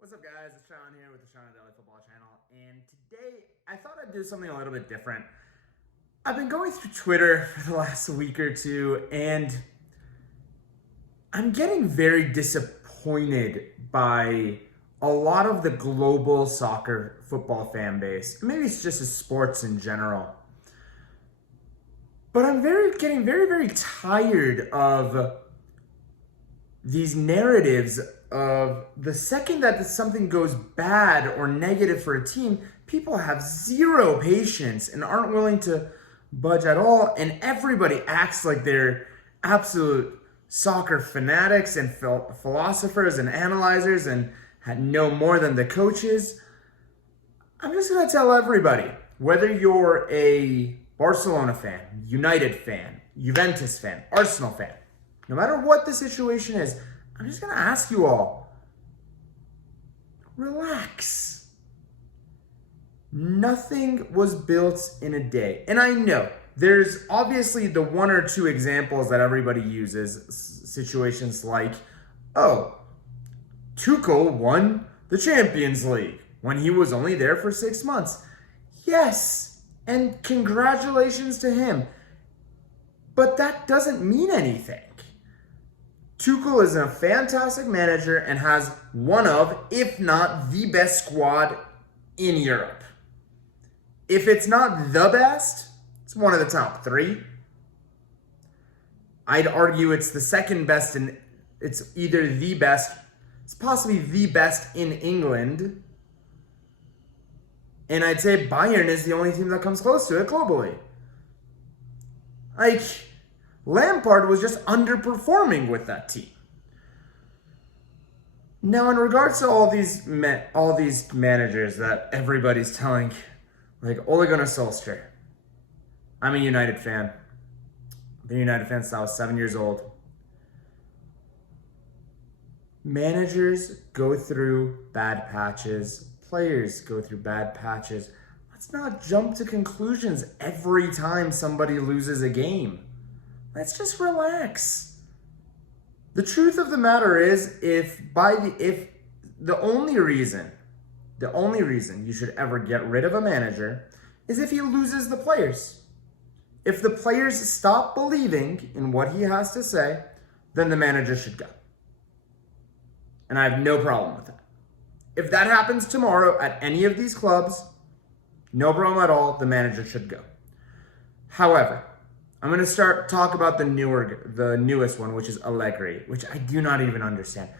What's up, guys? It's Sean here with the Sean Daily Football Channel, and today I thought I'd do something a little bit different. I've been going through Twitter for the last week or two, and I'm getting very disappointed by a lot of the global soccer football fan base. Maybe it's just sports in general. But I'm getting very tired of these narratives of the second that something goes bad or negative for a team, people have zero patience and aren't willing to budge at all, and everybody acts like they're absolute soccer fanatics and philosophers and analyzers and know more than the coaches. I'm just going to tell everybody, whether you're a Barcelona fan, United fan, Juventus fan, Arsenal fan, no matter what the situation is, I'm just going to ask you all, relax. Nothing was built in a day. And I know there's obviously the one or two examples that everybody uses, situations like, oh, Tuchel won the Champions League when he was only there for 6 months. Yes, and congratulations to him. But that doesn't mean anything. Tuchel is a fantastic manager and has one of, if not the best squad in Europe. If it's not the best, it's one of the top three. I'd argue it's the second best, and it's either the best, it's possibly the best in England. And I'd say Bayern is the only team that comes close to it globally. Lampard was just underperforming with that team. Now, in regards to all these managers that everybody's telling, like Ole Gunnar Solskjaer, I'm a United fan. I've been a United fan since I was 7 years old. Managers go through bad patches. Players go through bad patches. Let's not jump to conclusions every time somebody loses a game. Let's just relax. The truth of the matter is, if the only reason you should ever get rid of a manager is if he loses the players. If the players stop believing in what he has to say, then the manager should go. And I have no problem with that. If that happens tomorrow at any of these clubs, no problem at all, the manager should go. However, I'm going to talk about the newest one, which is Allegri, which I do not even understand.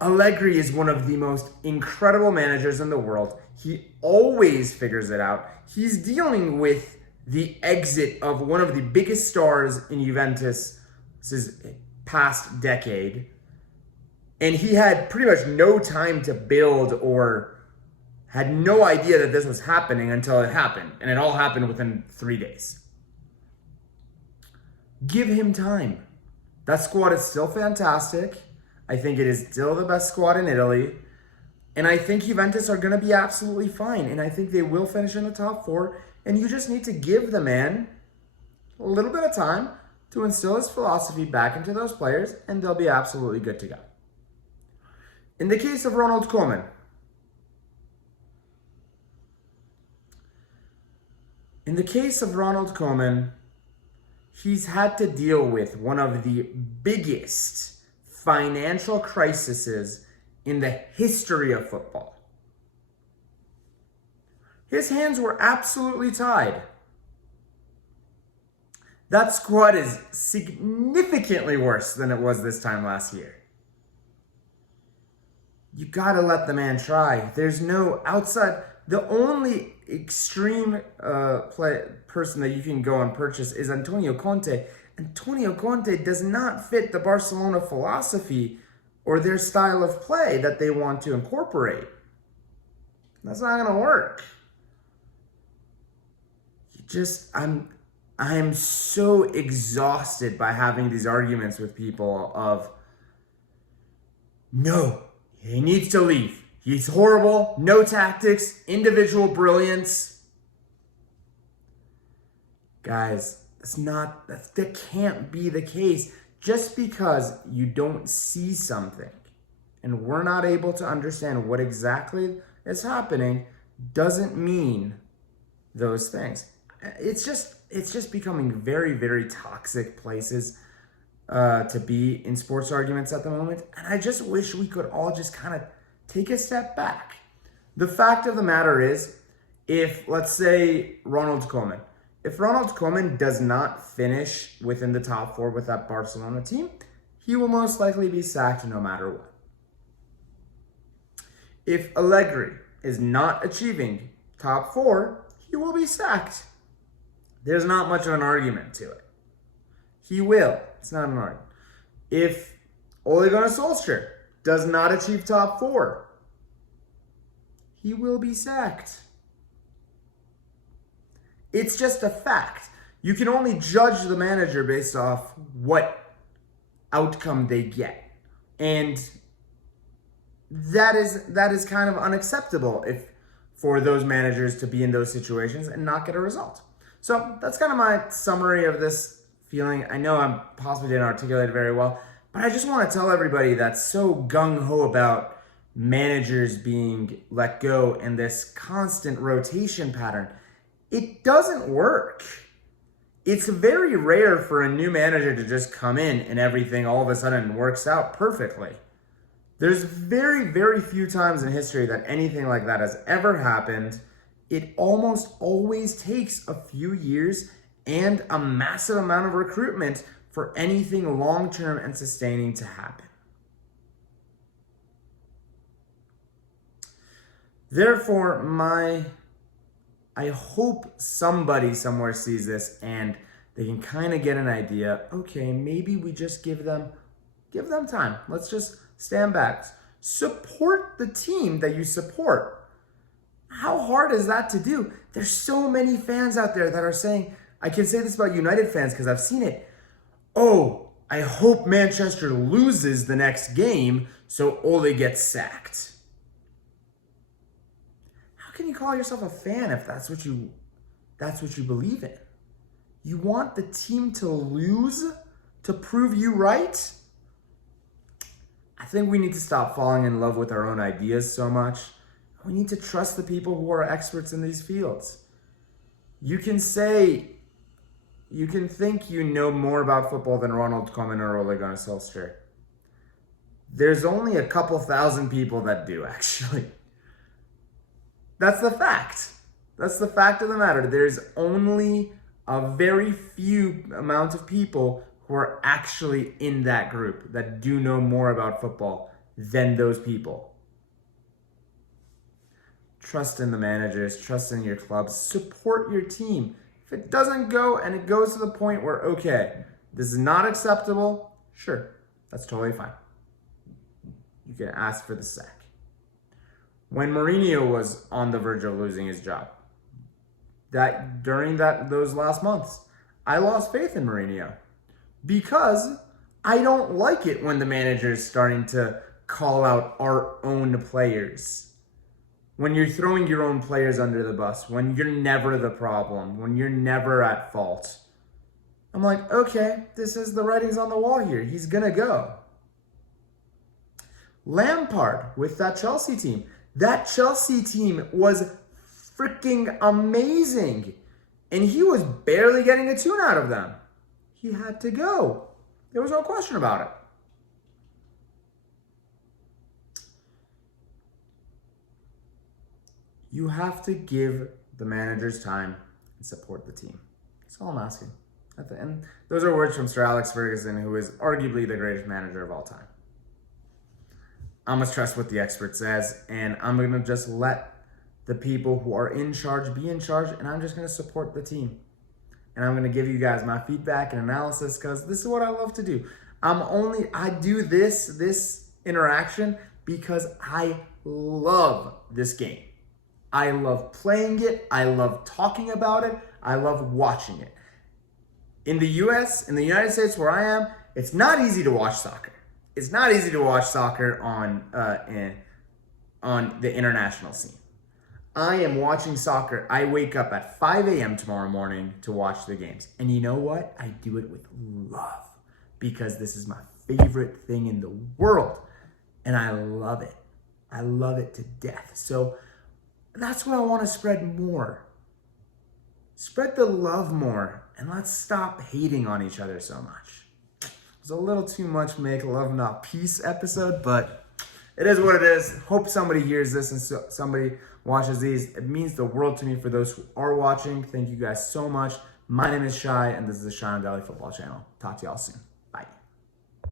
Allegri is one of the most incredible managers in the world. He always figures it out. He's dealing with the exit of one of the biggest stars in Juventus' past decade. And he had pretty much no time to build or had no idea that this was happening until it happened. And it all happened within 3 days. Give him time. That squad is still fantastic. I think it is still the best squad in Italy. And I think Juventus are going to be absolutely fine. And I think they will finish in the top four. And you just need to give the man a little bit of time to instill his philosophy back into those players, and they'll be absolutely good to go. In the case of Ronald Koeman, he's had to deal with one of the biggest financial crises in the history of football. His hands were absolutely tied. That squad is significantly worse than it was this time last year. You gotta let the man try. There's no outside. The only extreme person that you can go and purchase is Antonio Conte. Antonio Conte does not fit the Barcelona philosophy or their style of play that they want to incorporate. That's not going to work. I am so exhausted by having these arguments with people of, no, he needs to leave. He's horrible, no tactics, individual brilliance. Guys, that can't be the case. Just because you don't see something and we're not able to understand what exactly is happening, doesn't mean those things. It's just becoming very, very toxic places to be in sports arguments at the moment. And I just wish we could all just kind of take a step back. The fact of the matter is, if, let's say, Ronald Koeman does not finish within the top 4 with that Barcelona team, he will most likely be sacked no matter what. If Allegri is not achieving top 4, he will be sacked. There's not much of an argument to it. He will. It's not an argument. If Ole Gunnar Solskjaer does not achieve top 4, he will be sacked. It's just a fact. You can only judge the manager based off what outcome they get. And that is kind of unacceptable if for those managers to be in those situations and not get a result. So that's kind of my summary of this feeling. I know I possibly didn't articulate it very well, but I just want to tell everybody that's so gung-ho about managers being let go and this constant rotation pattern. It doesn't work. It's very rare for a new manager to just come in and everything all of a sudden works out perfectly. There's very, very few times in history that anything like that has ever happened. It almost always takes a few years and a massive amount of recruitment for anything long-term and sustaining to happen. Therefore, I hope somebody somewhere sees this and they can kind of get an idea. Okay, maybe we just give them time. Let's just stand back. Support the team that you support. How hard is that to do? There's so many fans out there that are saying, I can say this about United fans because I've seen it. Oh, I hope Manchester loses the next game so Ole gets sacked. How can you call yourself a fan if that's what you believe in? You want the team to lose to prove you right? I think we need to stop falling in love with our own ideas so much. We need to trust the people who are experts in these fields. You can think you know more about football than Ronald Koeman or Ole Gunnar Solskjaer. There's only a couple thousand people that do, actually. That's the fact. That's the fact of the matter. There's only a very few amount of people who are actually in that group that do know more about football than those people. Trust in the managers, trust in your clubs, support your team. If it doesn't go and it goes to the point where, okay, this is not acceptable, sure, that's totally fine. You can ask for the sack. When Mourinho was on the verge of losing his job, during those last months, I lost faith in Mourinho because I don't like it when the manager is starting to call out our own players. When you're throwing your own players under the bus, when you're never the problem, when you're never at fault. I'm like, okay, this is the writing's on the wall here. He's going to go. Lampard with that Chelsea team. That Chelsea team was freaking amazing. And he was barely getting a tune out of them. He had to go. There was no question about it. You have to give the managers time and support the team. That's all I'm asking. And those are words from Sir Alex Ferguson, who is arguably the greatest manager of all time. I must trust what the expert says, and I'm going to just let the people who are in charge be in charge, and I'm just going to support the team. And I'm going to give you guys my feedback and analysis because this is what I love to do. I do this interaction because I love this game. I love playing it. I love talking about it. I love watching it. In the US, in the United States where I am, it's not easy to watch soccer. It's not easy to watch soccer on the international scene. I am watching soccer. I wake up at 5 a.m. tomorrow morning to watch the games. And you know what? I do it with love because this is my favorite thing in the world. And I love it. I love it to death. So that's what I want to spread more. Spread the love more, and let's stop hating on each other so much. It was a little too much make love not peace episode, but it is what it is. Hope somebody hears this and somebody watches these. It means the world to me for those who are watching. Thank you guys so much. My name is Shai, and this is the Shai on Daily Football Channel. Talk to y'all soon.